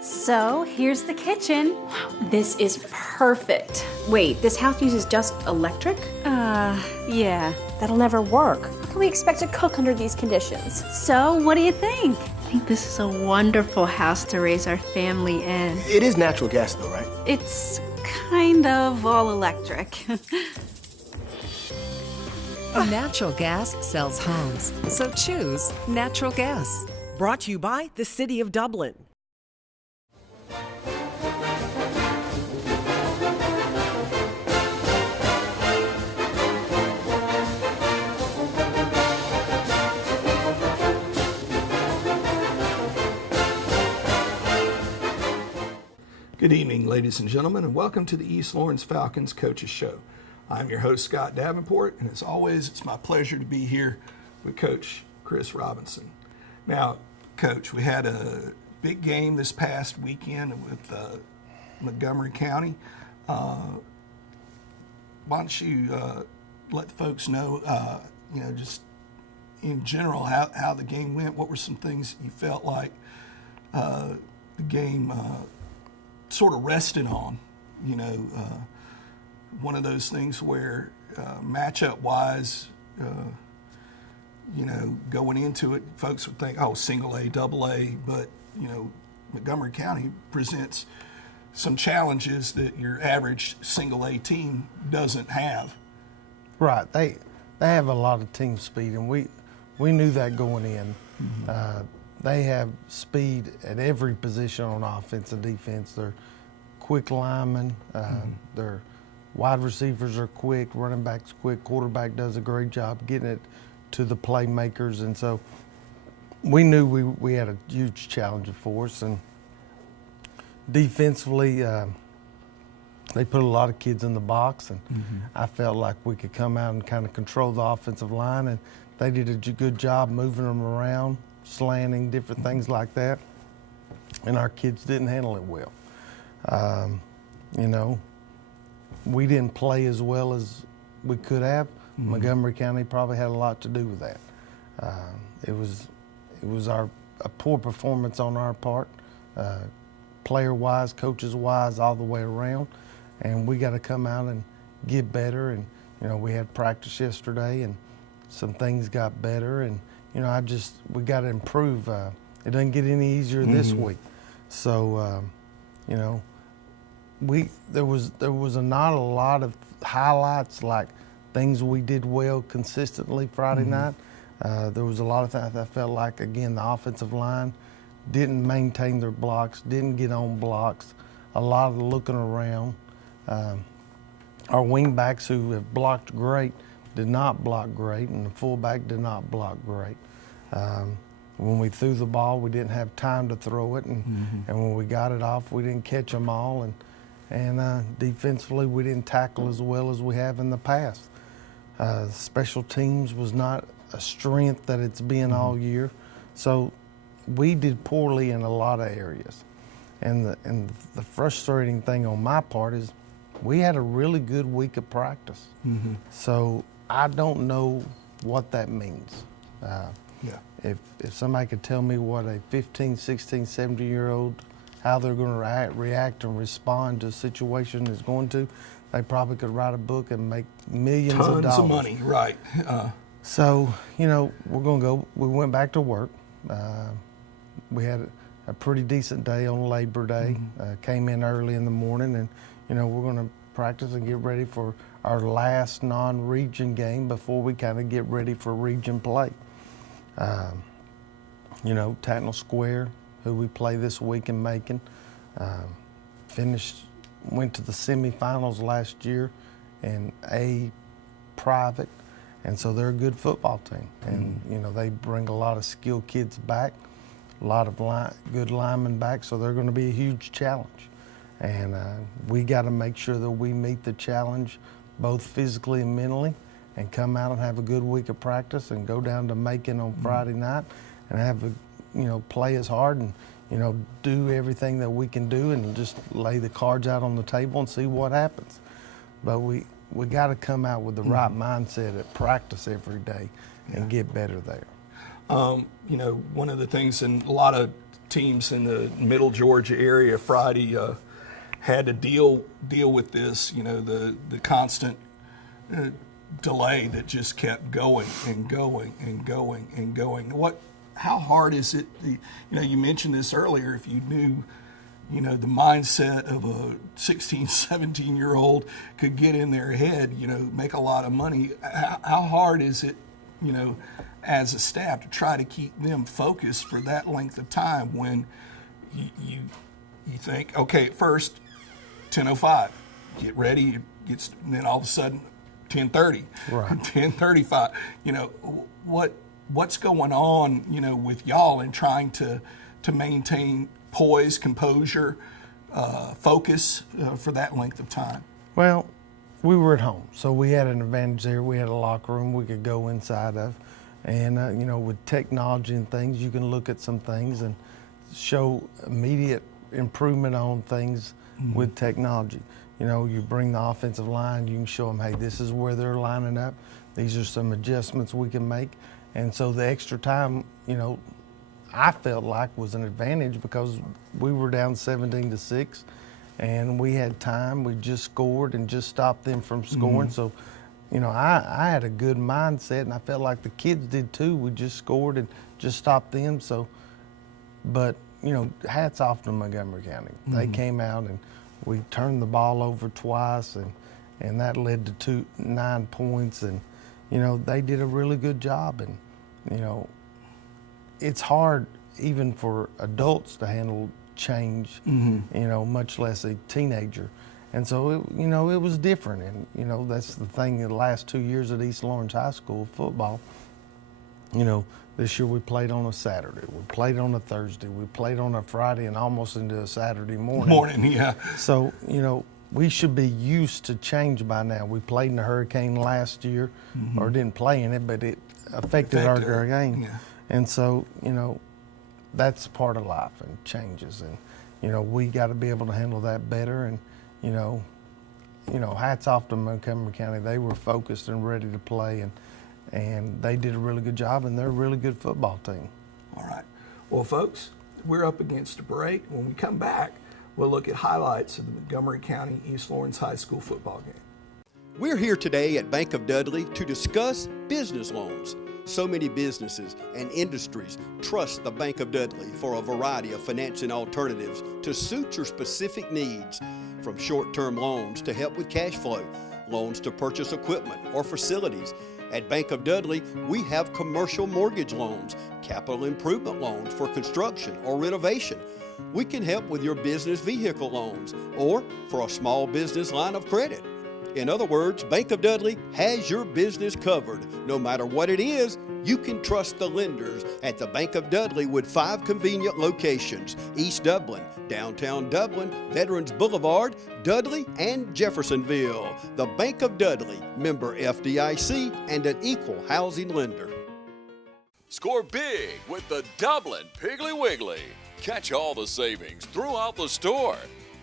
So here's the kitchen. This is perfect. Wait, this house uses just electric? Yeah. That'll never work. How can we expect to cook under these conditions? So what do you think? I think this is a wonderful house to raise our family in. It is natural gas though, right? It's kind of all electric. Natural gas sells homes, so choose natural gas. Brought to you by the City of Dublin. Good evening, ladies and gentlemen, and welcome to the East Lawrence Falcons Coaches Show. I'm your host, Scott Davenport, and as always, it's my pleasure to be here with Coach Chris Robinson. Now, Coach, we had a big game this past weekend with Montgomery County. Why don't you let the folks know, just in general, how the game went? What were some things you felt like the game sort of rested on? One of those things where matchup-wise, going into it, folks would think, oh, single A, double A, but, Montgomery County presents some challenges that your average single A team doesn't have. Right. They have a lot of team speed, and we knew that going in. Mm-hmm. They have speed at every position on offense and defense. They're quick linemen. Their wide receivers are quick. Running backs quick. Quarterback does a great job getting it to the playmakers. And so we knew we had a huge challenge for us. And defensively, they put a lot of kids in the box. And I felt like we could come out and kind of control the offensive line. And they did a good job moving them around, slanting, different things like that, and our kids didn't handle it well. We didn't play as well as we could have. Montgomery County probably had a lot to do with that. It was a poor performance on our part, player-wise, coaches-wise, all the way around, and we got to come out and get better. And we had practice yesterday, and some things got better, and we got to improve. It doesn't get any easier this week. So, there was not a lot of highlights like things we did well consistently Friday night. There was a lot of things I felt like, again, the offensive line didn't maintain their blocks, didn't get on blocks, a lot of looking around. Our wing backs who have blocked great did not block great, and the fullback did not block great. When we threw the ball, we didn't have time to throw it, and when we got it off, we didn't catch them all, and defensively, we didn't tackle as well as we have in the past. Special teams was not a strength that it's been all year, so we did poorly in a lot of areas. And the frustrating thing on my part is we had a really good week of practice. So I don't know what that means. If somebody could tell me what a 15, 16, 17-year-old, how they're going to react and respond to a situation is going to, they probably could write a book and make millions of dollars. Tons of money, right. So, we're going to go. We went back to work. We had a pretty decent day on Labor Day. Came in early in the morning, and, we're going to practice and get ready for our last non-region game before we kind of get ready for region play. Tatnall Square, who we play this week in Macon, went to the semifinals last year in A private, and so they're a good football team. And, they bring a lot of skilled kids back, a lot of good linemen back, so they're going to be a huge challenge. And we got to make sure that we meet the challenge both physically and mentally, and come out and have a good week of practice and go down to Macon on Friday night and have play as hard and, do everything that we can do and just lay the cards out on the table and see what happens. But we got to come out with the right mindset at practice every day and get better there. One of the things, and a lot of teams in the middle Georgia area Friday had to deal with this, the constant delay that just kept going and going and going and going. How hard is it? You mentioned this earlier. If you knew, the mindset of a 16, 17-year-old could get in their head, make a lot of money. How hard is it, as a staff to try to keep them focused for that length of time when you think, okay, at first 10:05, get ready, and then all of a sudden 10:30, right. 10:35. What's going on, with y'all in trying to maintain poise, composure, focus for that length of time? Well, we were at home, so we had an advantage there. We had a locker room we could go inside of. And, with technology and things, you can look at some things and show immediate improvement on things with technology. You bring the offensive line, you can show them, hey, this is where they're lining up. These are some adjustments we can make. And so the extra time, I felt like was an advantage because we were down 17-6 and we had time. We just scored and just stopped them from scoring. So, I had a good mindset, and I felt like the kids did too. We just scored and just stopped them. So, but, hats off to Montgomery County. They came out and we turned the ball over twice, and that led to 9 points. And, they did a really good job. And, it's hard even for adults to handle change, much less a teenager. And so, it was different. And, that's the thing, the last 2 years at East Lawrence High School football, this year we played on a Saturday, we played on a Thursday, we played on a Friday and almost into a Saturday morning. Yeah. So, we should be used to change by now. We played in a hurricane last year, or didn't play in it, but it affected our game. Yeah. And so, that's part of life and changes. And, we got to be able to handle that better. And, hats off to Montgomery County. They were focused and ready to play, and they did a really good job, and they're a really good football team. All right. Well, folks, we're up against a break. When we come back, we'll look at highlights of the Montgomery County East Lawrence High School football game. We're here today at Bank of Dudley to discuss business loans. So many businesses and industries trust the Bank of Dudley for a variety of financing alternatives to suit your specific needs, from short-term loans to help with cash flow, loans to purchase equipment or facilities. At Bank of Dudley, we have commercial mortgage loans, capital improvement loans for construction or renovation. We can help with your business vehicle loans or for a small business line of credit. In other words, Bank of Dudley has your business covered. No matter what it is, you can trust the lenders at the Bank of Dudley with 5 convenient locations: East Dublin, downtown Dublin, Veterans Boulevard, Dudley, and Jeffersonville. The Bank of Dudley, member FDIC, and an equal housing lender. Score big with the Dublin Piggly Wiggly. Catch all the savings throughout the store.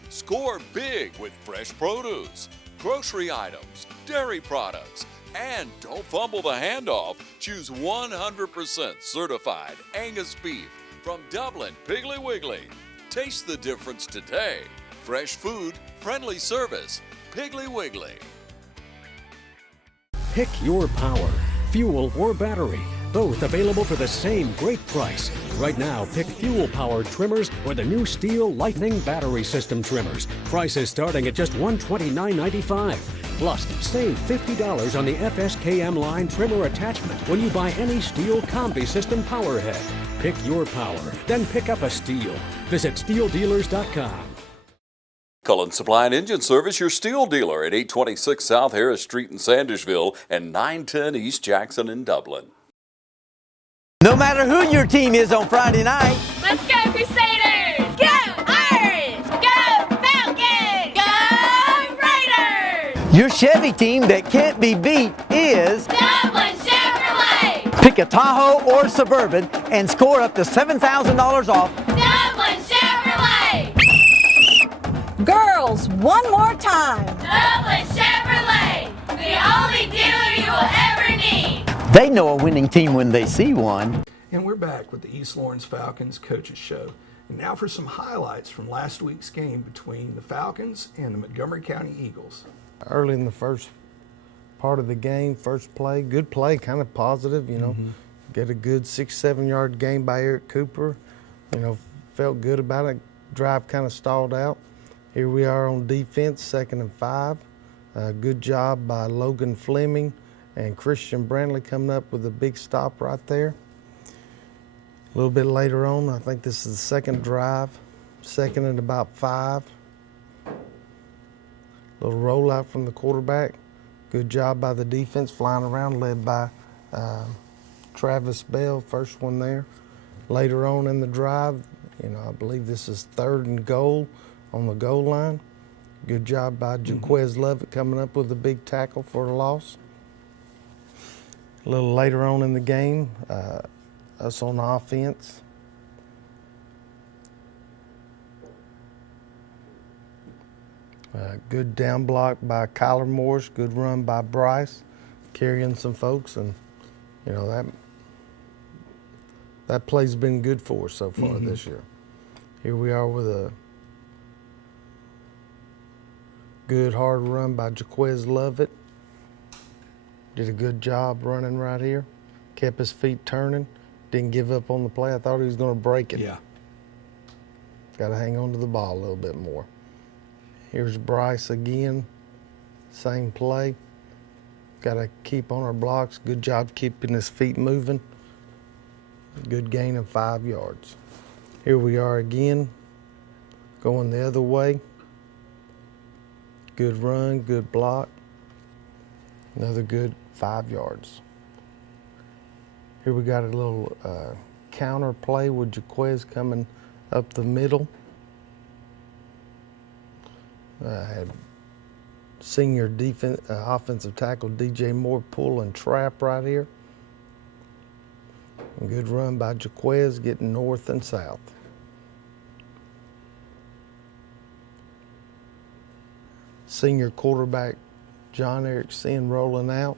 Score big with fresh produce, grocery items, dairy products, and don't fumble the handoff. Choose 100% certified Angus beef from Dublin Piggly Wiggly. Taste the difference today. Fresh food, friendly service, Piggly Wiggly. Pick your power, fuel or battery. Both available for the same great price. Right now, pick fuel-powered trimmers or the new Steel Lightning battery system trimmers. Prices starting at just $129.95. Plus, save $50 on the FSKM line trimmer attachment when you buy any Steel Combi System power head. Pick your power, then pick up a Steel. Visit SteelDealers.com. Cullen Supply and Engine Service, your Steel dealer at 826 South Harris Street in Sandersville and 910 East Jackson in Dublin. No matter who your team is on Friday night. Let's go Crusaders! Go Irish! Go Falcons! Go Raiders! Your Chevy team that can't be beat is Dublin Chevrolet! Pick a Tahoe or Suburban and score up to $7,000 off Dublin Chevrolet! Girls, one more time. Dublin Chevrolet! The only dealer you will ever need! They know a winning team when they see one. And we're back with the East Lawrence Falcons Coaches Show. And now for some highlights from last week's game between the Falcons and the Montgomery County Eagles. Early in the first part of the game, first play, good play, kind of positive, you know. Get a good 6-7 yard gain by Eric Cooper. You know, felt good about it. Drive kind of stalled out. Here we are on defense, 2nd and 5. Good job by Logan Fleming and Christian Brantley coming up with a big stop right there. A little bit later on, I think this is the second drive, 2nd and about 5. Little rollout from the quarterback. Good job by the defense, flying around, led by Travis Bell, first one there. Later on in the drive, you know, I believe this is 3rd and goal on the goal line. Good job by Jaquez Lovett coming up with a big tackle for a loss. A little later on in the game, us on offense. Good down block by Kyler Morris, good run by Bryce, carrying some folks, and you know that play's been good for us so far this year. Here we are with a good hard run by Jaquez Lovett. Did a good job running right here. Kept his feet turning. Didn't give up on the play. I thought he was going to break it. Yeah. Got to hang on to the ball a little bit more. Here's Bryce again. Same play. Got to keep on our blocks. Good job keeping his feet moving. Good gain of 5 yards. Here we are again, going the other way. Good run, good block. Another good 5 yards. Here we got a little counter play with Jaquez coming up the middle. Had senior offensive tackle DJ Moore pull and trap right here. A good run by Jaquez, getting north and south. Senior quarterback John Eric Sin rolling out.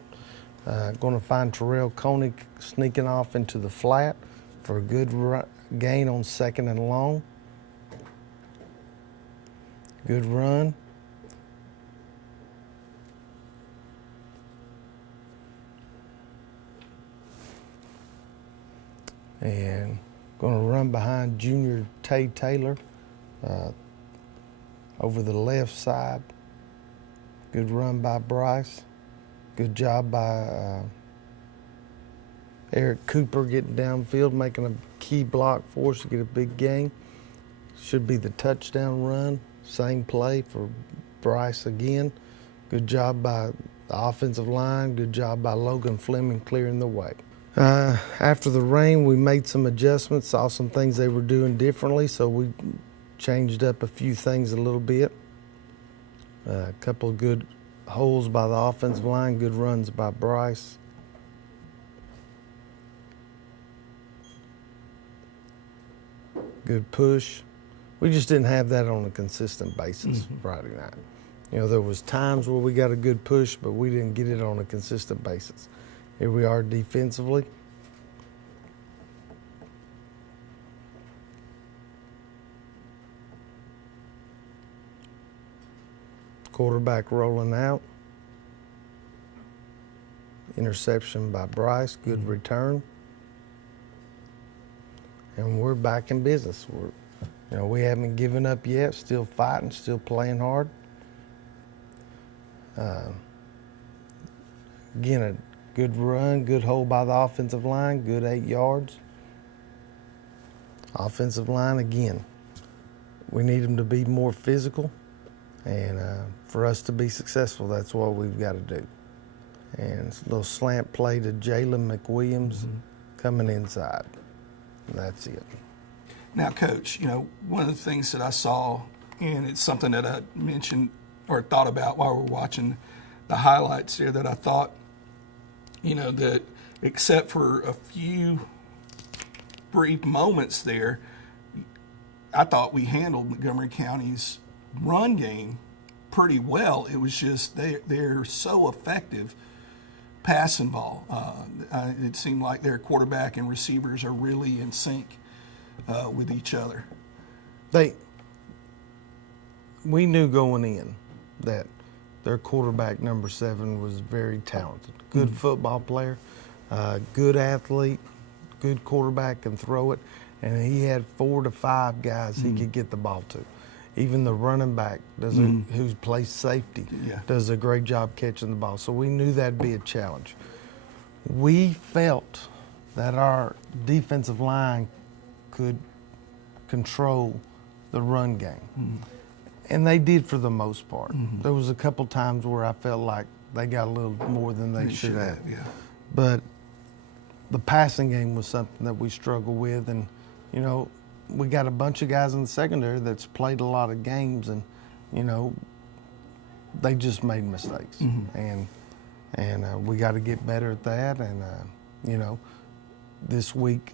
Going to find Terrell Koenig sneaking off into the flat for a good gain on 2nd and long. Good run. And going to run behind junior Tay Taylor over the left side. Good run by Bryce. Good job by Eric Cooper getting downfield, making a key block for us to get a big gain. Should be the touchdown run. Same play for Bryce again. Good job by the offensive line. Good job by Logan Fleming clearing the way. After the rain, we made some adjustments, saw some things they were doing differently, so we changed up a few things a little bit. A couple of good holes by the offensive line, good runs by Bryce. Good push. We just didn't have that on a consistent basis Friday night. You know, there was times where we got a good push, but we didn't get it on a consistent basis. Here we are defensively. Quarterback rolling out. Interception by Bryce, good return. And we're back in business. We haven't given up yet, still fighting, still playing hard. Again, a good run, good hold by the offensive line, good 8 yards. Offensive line, again, we need them to be more physical. And for us to be successful, that's what we've got to do. And it's a little slant play to Jalen McWilliams coming inside. And that's it. Now, Coach, one of the things that I saw, and it's something that I mentioned or thought about while we were watching the highlights here, that I thought, that except for a few brief moments there, I thought we handled Montgomery County's run game pretty well. It was just they're so effective passing ball. It seemed like their quarterback and receivers are really in sync with each other. We knew going in that their quarterback, number 7, was very talented. Good football player, good athlete, good quarterback, can throw it. And he had 4 to 5 guys he could get the ball to. Even the running back, who plays safety, does a great job catching the ball. So we knew that'd be a challenge. We felt that our defensive line could control the run game. And they did for the most part. There was a couple times where I felt like they got a little more than they should have. But the passing game was something that we struggled with. And, you know, we got a bunch of guys in the secondary that's played a lot of games, and, you know, they just made mistakes. And we got to get better at that. And, you know, this week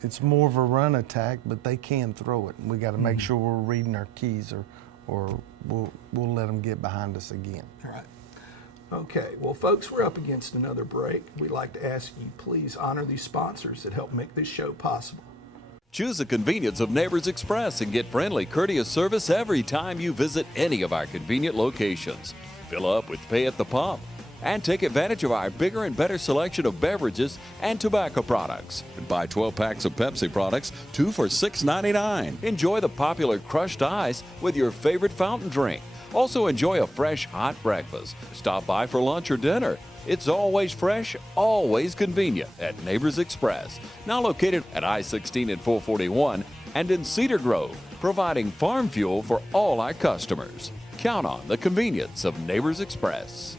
it's more of a run attack, but they can throw it. We got to make sure we're reading our keys, or we'll let them get behind us again. All right. Okay, well, folks, we're up against another break. We'd like to ask you, please honor these sponsors that help make this show possible. Choose the convenience of Neighbors Express and get friendly, courteous service every time you visit any of our convenient locations. Fill up with pay at the pump and take advantage of our bigger and better selection of beverages and tobacco products. And buy 12 packs of Pepsi products, 2 for $6.99. Enjoy the popular crushed ice with your favorite fountain drink. Also enjoy a fresh, hot breakfast. Stop by for lunch or dinner. It's always fresh, always convenient at Neighbors Express. Now located at I-16 and 441 and in Cedar Grove, providing farm fuel for all our customers. Count on the convenience of Neighbors Express.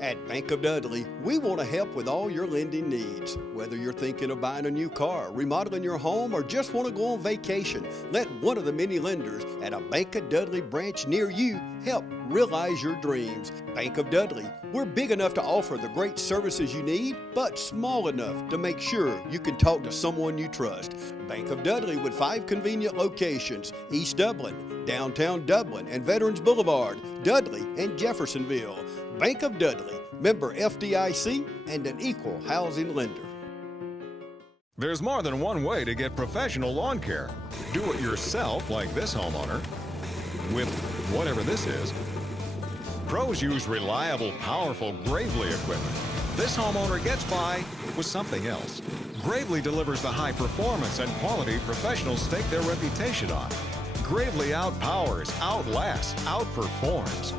At Bank of Dudley, we want to help with all your lending needs. Whether you're thinking of buying a new car, remodeling your home, or just want to go on vacation, let one of the many lenders at a Bank of Dudley branch near you help realize your dreams. Bank of Dudley, we're big enough to offer the great services you need, but small enough to make sure you can talk to someone you trust. Bank of Dudley with 5 convenient locations: East Dublin, downtown Dublin, and Veterans Boulevard, Dudley, and Jeffersonville. Bank of Dudley, member FDIC, and an equal housing lender. There's more than one way to get professional lawn care. Do it yourself, like this homeowner, with whatever this is. Pros use reliable, powerful Gravely equipment. This homeowner gets by with something else. Gravely delivers the high performance and quality professionals stake their reputation on. Gravely outpowers, outlasts, outperforms.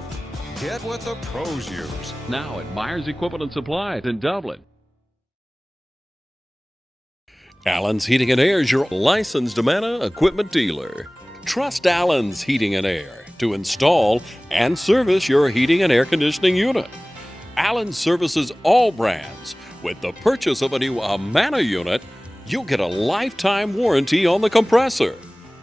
Get what the pros use. Now at Myers Equipment and Supply in Dublin. Allen's Heating and Air is your licensed Amana equipment dealer. Trust Allen's Heating and Air to install and service your heating and air conditioning unit. Allen services all brands. With the purchase of a new Amana unit, you'll get a lifetime warranty on the compressor.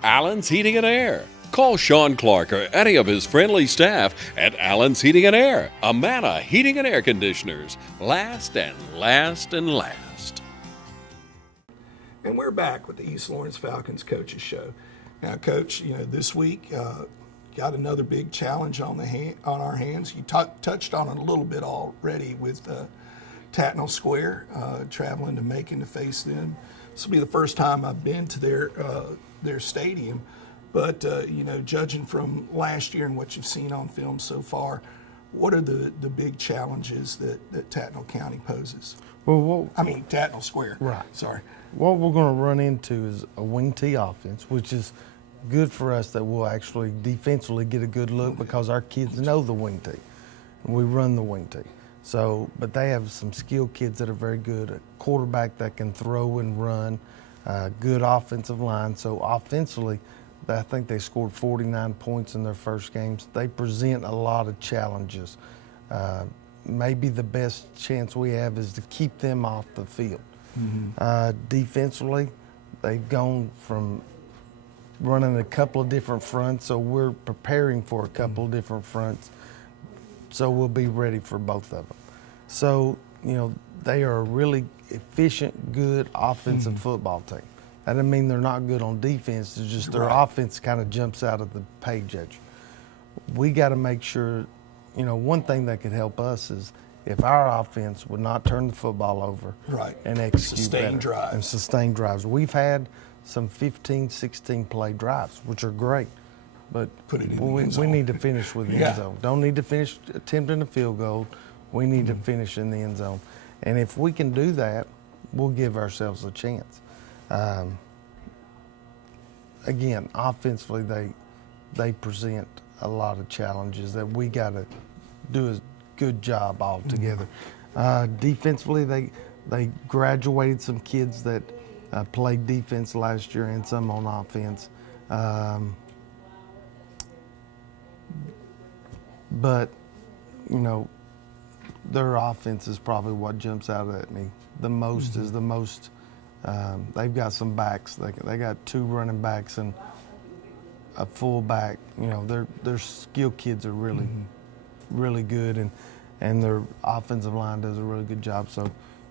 Allen's Heating and Air. Call Sean Clark or any of his friendly staff at Allen's Heating and Air. Amana Heating and Air Conditioners. Last and last and last. And we're back with the East Lawrence Falcons Coaches Show. Now, Coach, you know, this week got another big challenge on our hands. You touched on it a little bit already with Tatnall Square, traveling to Macon to face them. This will be the first time I've been to their stadium. But, you know, judging from last year and what you've seen on film so far, what are the big challenges that Tatnall County poses? Well, Tatnall Square. Right. Sorry. What we're going to run into is a wing T offense, which is good for us that we'll actually defensively get a good look because our kids know the wing T. And we run the wing T. So, but they have some skilled kids that are very good, a quarterback that can throw and run, good offensive line. So offensively, I think they scored 49 points in their first games. They present a lot of challenges. Maybe the best chance we have is to keep them off the field. Defensively, they've gone from running a couple of different fronts, so we're preparing for a couple of different fronts, so we'll be ready for both of them. So, you know, they are a really efficient, good offensive football team. That doesn't mean they're not good on defense. It's just their offense kind of jumps out of the page at you. We got to make sure, you know, one thing that could help us is if our offense would not turn the football over and execute sustain drives. And sustain drives. We've had some 15, 16 play drives, which are great. But Put it in we, the end we zone. need to finish with the Yeah. end zone. Don't need to finish attempting a field goal. We need to finish in the end zone. And if we can do that, we'll give ourselves a chance. Again, offensively, they present a lot of challenges that we got to do a good job altogether. Defensively, they graduated some kids that played defense last year and some on offense. But, you know, their offense is probably what jumps out at me the most. Is the most. They've got some backs. They got 2 running backs and a fullback. You know, their skill kids are really, really good, and their offensive line does a really good job. So,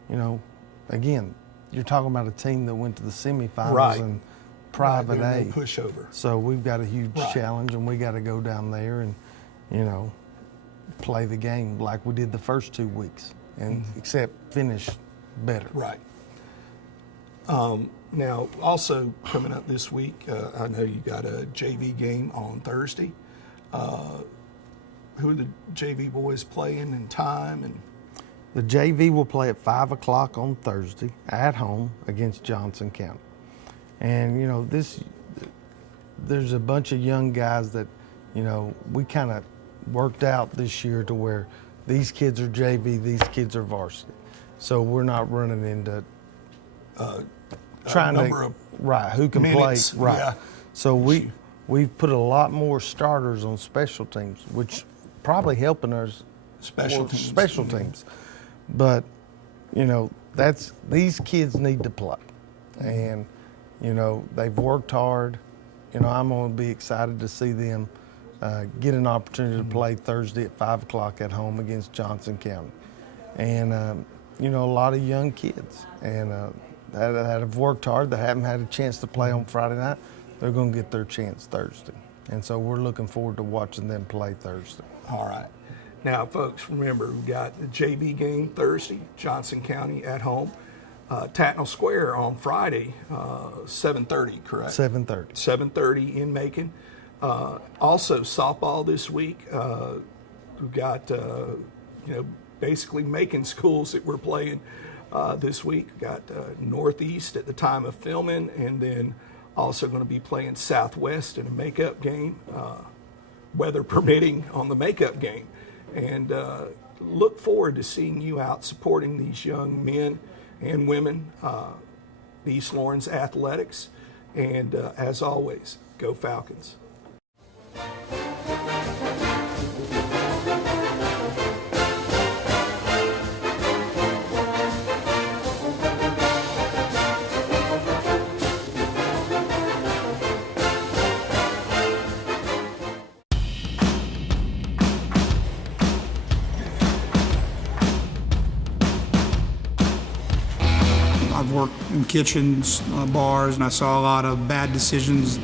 you know, again, you're talking about a team that went to the semifinals in Private A. No pushover. So we've got a huge challenge, and we got to go down there and, you know, play the game like we did the first 2 weeks, and except finish better. Right. Now, also coming up this week, I know you got a JV game on Thursday. Who are the JV boys playing and time? And the JV will play at 5 o'clock on Thursday at home against Johnson County. And, you know, there's a bunch of young guys that, you know, we kind of worked out this year to where these kids are JV, these kids are varsity. So we're not running into trying to who can minutes, play yeah. So we've put a lot more starters on special teams, which probably helping us special teams. But, you know, these kids need to play, and, you know, they've worked hard. You know, I'm going to be excited to see them get an opportunity to play Thursday at 5 o'clock at home against Johnson County. And, you know, a lot of young kids and that have worked hard, that haven't had a chance to play on Friday night, they're going to get their chance Thursday. And so we're looking forward to watching them play Thursday. All right. Now, folks, remember, we've got the JV game Thursday, Johnson County at home. Tatnall Square on Friday, 7:30, correct? 7:30. 7:30 in Macon. Also, softball this week. We've got, you know, basically Macon schools that we're playing this week. We've got Northeast at the time of filming, and then also going to be playing Southwest in a makeup game, weather permitting on the makeup game. And look forward to seeing you out supporting these young men and women, East Lawrence athletics. And as always, go Falcons. I've worked in kitchens, bars, and I saw a lot of bad decisions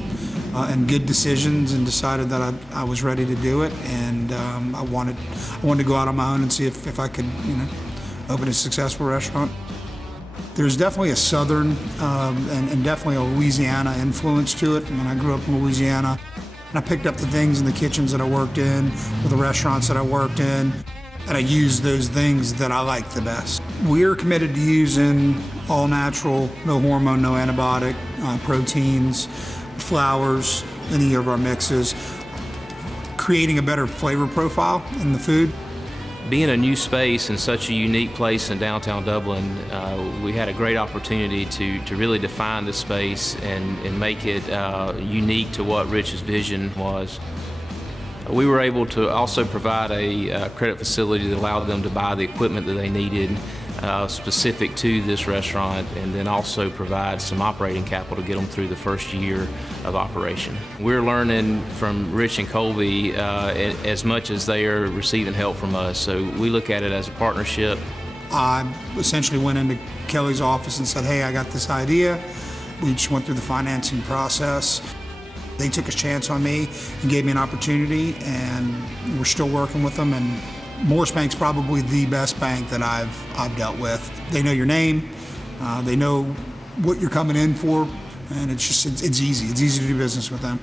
and good decisions, and decided that I was ready to do it. And I wanted to go out on my own and see if I could, you know, open a successful restaurant. There's definitely a Southern and definitely a Louisiana influence to it. I mean, I grew up in Louisiana, and I picked up the things in the kitchens that I worked in, or the restaurants that I worked in, and I used those things that I like the best. We're committed to using all natural, no hormone, no antibiotic, proteins, flours, any of our mixes, creating a better flavor profile in the food. Being a new space in such a unique place in downtown Dublin, we had a great opportunity to really define the space and make it unique to what Rich's vision was. We were able to also provide a credit facility that allowed them to buy the equipment that they needed specific to this restaurant, and then also provide some operating capital to get them through the first year of operation. We're learning from Rich and Colby as much as they are receiving help from us, so we look at it as a partnership. I essentially went into Kelly's office and said, hey, I got this idea. We just went through the financing process. They took a chance on me and gave me an opportunity, and we're still working with them. And Morris Bank's probably the best bank that I've dealt with. They know your name, they know what you're coming in for, and it's easy. It's easy to do business with them.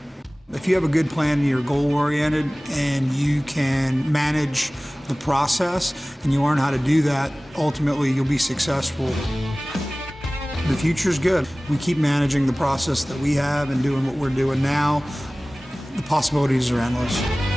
If you have a good plan and you're goal-oriented and you can manage the process and you learn how to do that, ultimately you'll be successful. The future's good. We keep managing the process that we have and doing what we're doing now. The possibilities are endless.